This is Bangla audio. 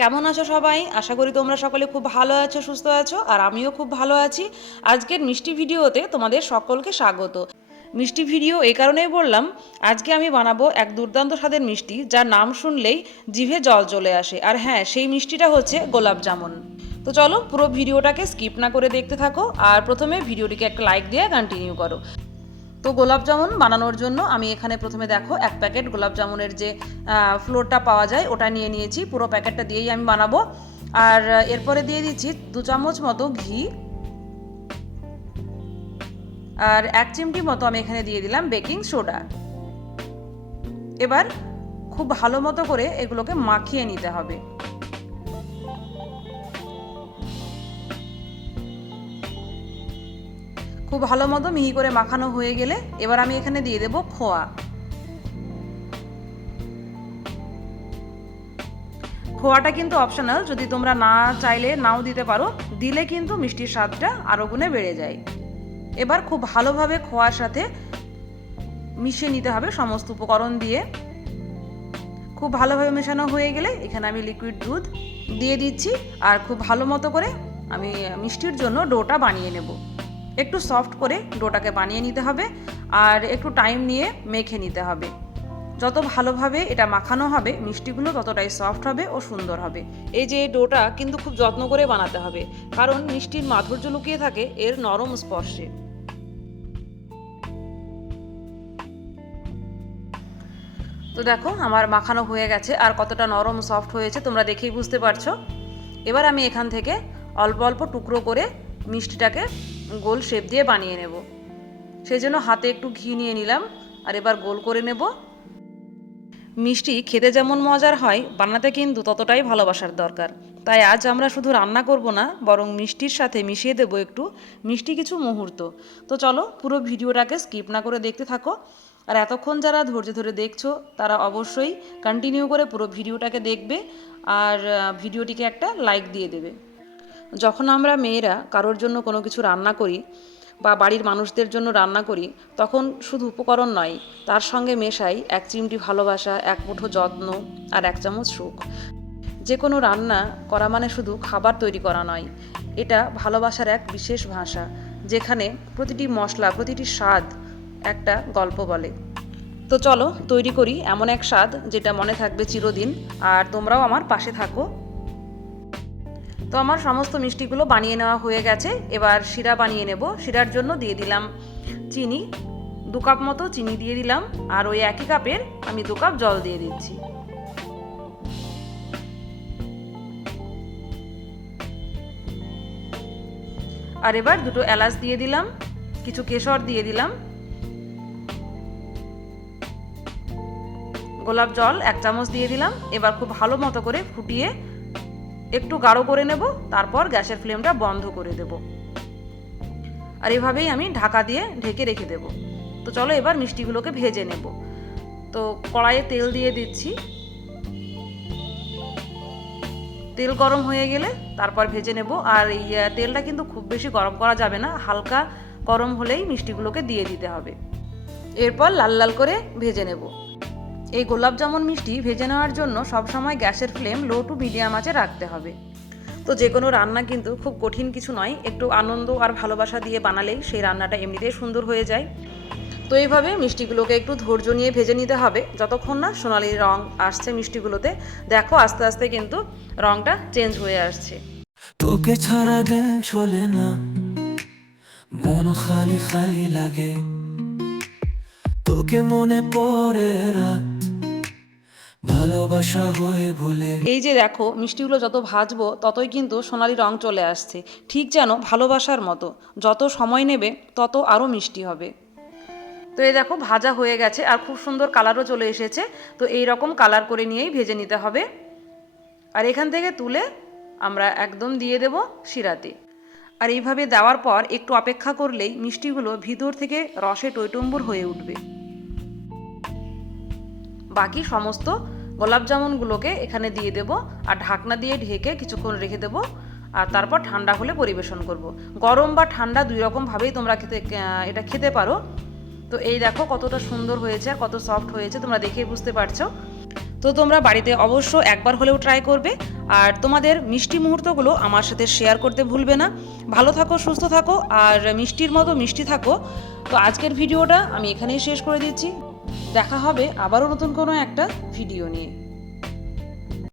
কেমন আছো সবাই? আশা করি তোমরা সকলে খুব ভালো আছো, সুস্থ আছো, আর আমিও খুব ভালো আছি। আজকের মিষ্টি ভিডিওতে তোমাদের সকলকে স্বাগত। মিষ্টি ভিডিও এই কারণেই বললাম, আজকে আমি বানাবো এক দুর্দান্ত স্বাদের মিষ্টি, যার নাম শুনলেই জিভে জল চলে আসে। আর হ্যাঁ সেই মিষ্টিটা হচ্ছে গোলাপ জামুন। তো চলো পুরো ভিডিওটাকে স্কিপ না করে দেখতে থাকো, আর প্রথমে ভিডিওটিকে একটা লাইক দিয়ে কন্টিনিউ করো। তো গোলাপ জামুন বানানোর জন্য আমি এখানে প্রথমে দেখো এক প্যাকেট গোলাপ জামুনের যে ফ্লোরটা পাওয়া যায়, ওটা নিয়ে নিয়েছি। পুরো প্যাকেটটা দিয়েই আমি বানাবো। আর এরপরে দিয়ে দিচ্ছি দু চামচ মতো ঘি। আর এক চিমটি মতো আমি এখানে দিয়ে দিলাম বেকিং সোডা। এবার খুব ভালো মতো করে এগুলোকে মাখিয়ে নিতে হবে। খুব ভালো মতো মিহি করে মাখানো হয়ে গেলে এবার আমি এখানে দিয়ে দেব খোয়া। খোয়াটা কিন্তু অপশনাল যদি তোমরা না চাইলে নাও দিতে পারো, দিলে কিন্তু মিষ্টির স্বাদটা আরও গুণে বেড়ে যায়। এবার খুব ভালোভাবে খোয়ার সাথে মিশিয়ে নিতে হবে সমস্ত উপকরণ দিয়ে। খুব ভালোভাবে মেশানো হয়ে গেলে এখানে আমি লিকুইড দুধ দিয়ে দিচ্ছি, আর খুব ভালো মতো করে আমি মিষ্টির জন্য ডোটা বানিয়ে নেব। একটু সফট করে ডোটাকে বানিয়ে নিতে হবে আর একটু টাইম নিয়ে মেখে নিতে হবে। যত ভালোভাবে এটা মাখানো হবে মিষ্টিগুলো ততটাই সফট হবে ও সুন্দর হবে। এই যে ডোটা কিন্তু খুব যত্ন করে বানাতে হবে কারণ মিষ্টির মাধুর্য লুকিয়ে থাকে এর নরম স্পর্শে। তো দেখো আমার মাখানো হয়ে গেছে আর কতটা নরম সফট হয়েছে তোমরা দেখেই বুঝতে পারছ। এবার আমি এখান থেকে অল্প অল্প টুকরো করে মিষ্টিটাকে গোল শেপ দিয়ে বানিয়ে নেব। সেই জন্য হাতে একটু ঘি নিয়ে নিলাম, আর এবার গোল করে নেব। মিষ্টি খেতে যেমন মজার হয়, বানাতে কিন্তু ততটাই ভালোবাসার দরকার। তাই আজ আমরা শুধু রান্না করব না, বরং মিষ্টির সাথে মিশিয়ে দেবো একটু মিষ্টি কিছু মুহূর্ত। তো চলো পুরো ভিডিওটাকে স্কিপ না করে দেখতে থাকো। আর এতক্ষণ যারা ধৈর্য ধরে দেখছ, তারা অবশ্যই কন্টিনিউ করে পুরো ভিডিওটাকে দেখবে, আর ভিডিওটিকে একটা লাইক দিয়ে দেবে। যখন আমরা মেয়েরা কারোর জন্য কোনো কিছু রান্না করি বা বাড়ির মানুষদের জন্য রান্না করি, তখন শুধু উপকরণ নয়, তার সঙ্গে মেশাই এক চিমটি ভালোবাসা, এক মুঠো যত্ন আর এক চামচ সুখ। যে কোনো রান্না করা মানে শুধু খাবার তৈরি করা নয়, এটা ভালোবাসার এক বিশেষ ভাষা, যেখানে প্রতিটি মশলা, প্রতিটি স্বাদ একটা গল্প বলে। তো চলো, তৈরি করি এমন এক স্বাদ যেটা মনে থাকবে চিরদিন, আর তোমরাও আমার পাশে থাকো। তো আমার সমস্ত মিষ্টিগুলো বানিয়ে নেওয়া হয়ে গেছে। এবার শিরা বানিয়ে নেব। শিরার জন্য দিয়ে দিলাম চিনি। দু কাপ মতো চিনি দিয়ে দিলাম। আর ওই একই কাপের আমি দু কাপ জল দিয়ে দিচ্ছি। আর এবার দুটো এলাচ দিয়ে দিলাম। কিছু কেশর দিয়ে দিলাম। গোলাপ জল এক চামচ দিয়ে দিলাম। এবার খুব ভালো মতো করে ফুটিয়ে একটু গাঢ় করে নেব, তারপর গ্যাসের ফ্লেমটা বন্ধ করে দেব। আর এভাবেই আমি ঢাকা দিয়ে ঢেকে রেখে দেব। তো চলো এবার মিষ্টিগুলোকে ভেজে নেব। তো কড়াইয়ে তেল দিয়ে দিচ্ছি। তেল গরম হয়ে গেলে তারপর ভেজে নেব। আর এই তেলটা কিন্তু খুব বেশি গরম করা যাবে না, হালকা গরম হলেই মিষ্টিগুলোকে দিয়ে দিতে হবে। এরপর লাল লাল করে ভেজে নেব। এই গোলাপ জামুন মিষ্টি ভেজে নেওয়ার জন্য সবসময় গ্যাসের ফ্লেম লো টু মিডিয়াম আঁচে রাখতে হবে। তো যে কোনো রান্না কিন্তু খুব কঠিন কিছু নয়, একটু আনন্দ আর ভালোবাসা দিয়ে বানালেই সেই রান্নাটা এমনিতেই সুন্দর হয়ে যায়। তো এইভাবে মিষ্টিগুলোকে একটু ধৈর্য নিয়ে ভেজে নিতে হবে। যতক্ষণ না সোনালি রং আসছে মিষ্টিগুলোতে, দেখো আস্তে আস্তে কিন্তু রংটা চেঞ্জ হয়ে আসছে। তোকে ছাড়া দেন চলে না, মন খালি খালি লাগে। তোকে মনে পড়ে রাত ভালোবাসা হয়ে ভুলে এই যে দেখো, মিষ্টিগুলো যত ভাজবো, ততই কিন্তু সোনালি রং চলে আসছে। ঠিক যেন ভালোবাসার মতো। যত সময় নেবে, তত আরও মিষ্টি হবে। তো এই দেখো, ভাজা হয়ে গেছে, আর খুব সুন্দর কালারও চলে এসেছে। তো এই রকম কালার করে নিয়েই ভেজে নিতে হবে। আর এখান থেকে তুলে আমরা একদম দিয়ে দেব শিরাতে। আর এইভাবে দেওয়ার পর একটু অপেক্ষা করলেই মিষ্টিগুলো ভিতর থেকে রসে টইটম্বুর হয়ে উঠবে। বাকি সমস্ত গোলাপ জামুনগুলোকে এখানে দিয়ে দেব আর ঢাকনা দিয়ে ঢেকে কিছুক্ষণ রেখে দেব আর তারপর ঠান্ডা হলে পরিবেশন করব। গরম বা ঠান্ডা দুই রকমভাবেই তোমরা খেতে এটা খেতে পারো। তো এই দেখো কতটা সুন্দর হয়েছে, কত সফট হয়েছে, তোমরা দেখেই বুঝতে পারছ। তো তোমরা বাড়িতে অবশ্য একবার হলেও ট্রাই করবে। আর তোমাদের মিষ্টি মুহূর্তগুলো আমার সাথে শেয়ার করতে ভুলবে না। ভালো থাকো, সুস্থ থাকো, আর মিষ্টির মতো মিষ্টি থাকো। তো আজকের ভিডিওটা আমি এখানেই শেষ করে দিচ্ছি। দেখা হবে আবারও নতুন কোনো একটা ভিডিও নিয়ে।